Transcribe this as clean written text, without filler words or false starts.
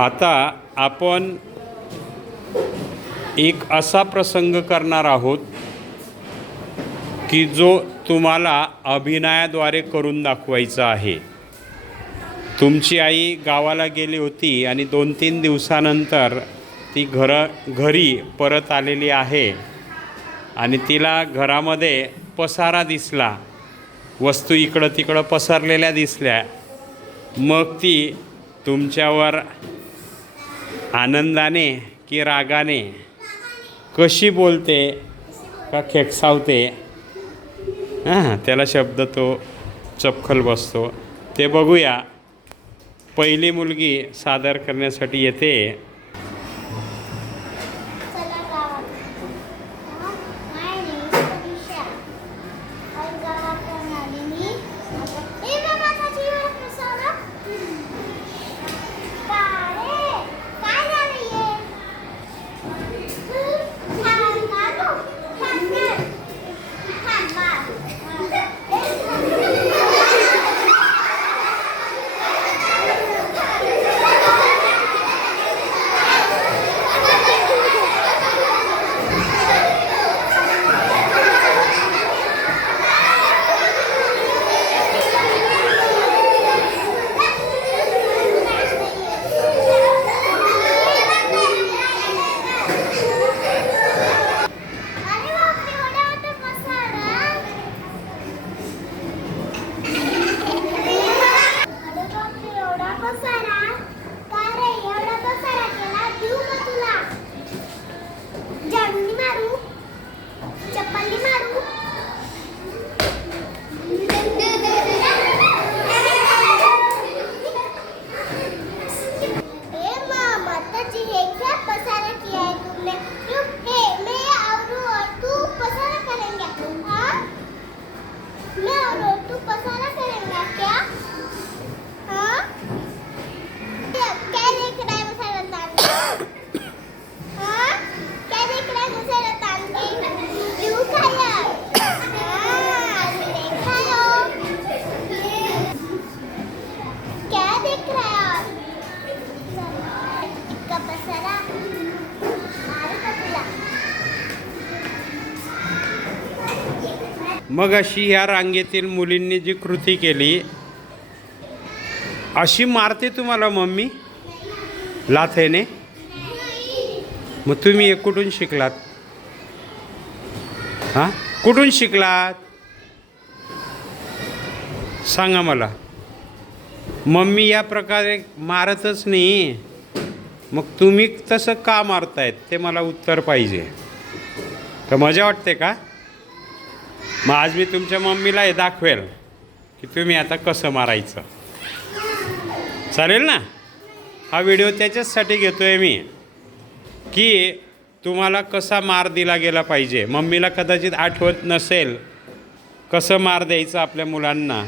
आता आपण एक असा प्रसंग करणार आहोत की जो तुम्हाला अभिनयाद्वारे करून दाखवायचा आहे. तुमची आई गावाला गेली होती आणि 2-3 दिवसानंतर ती घरी परत आलेली आहे आणि तिला घरामध्ये पसारा दिसला, वस्तू इकडं तिकडं पसरलेल्या दिसल्या. मग ती तुमच्यावर आनंदाने की रागाने कशी बोलते का खेकसावते, त्याला शब्द तो चपखल बसतो. ते बघूया. पहिली मुलगी सादर करण्यासाठी येते. मग अशी ह्या रांगेतील मुलींनी जी कृती केली, अशी मारते तुम्हाला मम्मी लाथेने. मग तुम्ही हे कुठून शिकलात? कुठून शिकलात सांगा मला. मम्मी या प्रकारे मारतच नाही, मग तुम्ही तसं का मारतायत ते मला उत्तर पाहिजे. तर मजा वाटते का? मग आज मी तुमच्या मम्मीला हे दाखवेल की तुम्ही आता कसं मारायचं. चालेल ना? हा व्हिडिओ त्याच्याचसाठी घेतो आहे मी की तुम्हाला कसा मार दिला गेला पाहिजे. मम्मीला कदाचित आठवत नसेल कसं मार द्यायचं आपल्या मुलांना.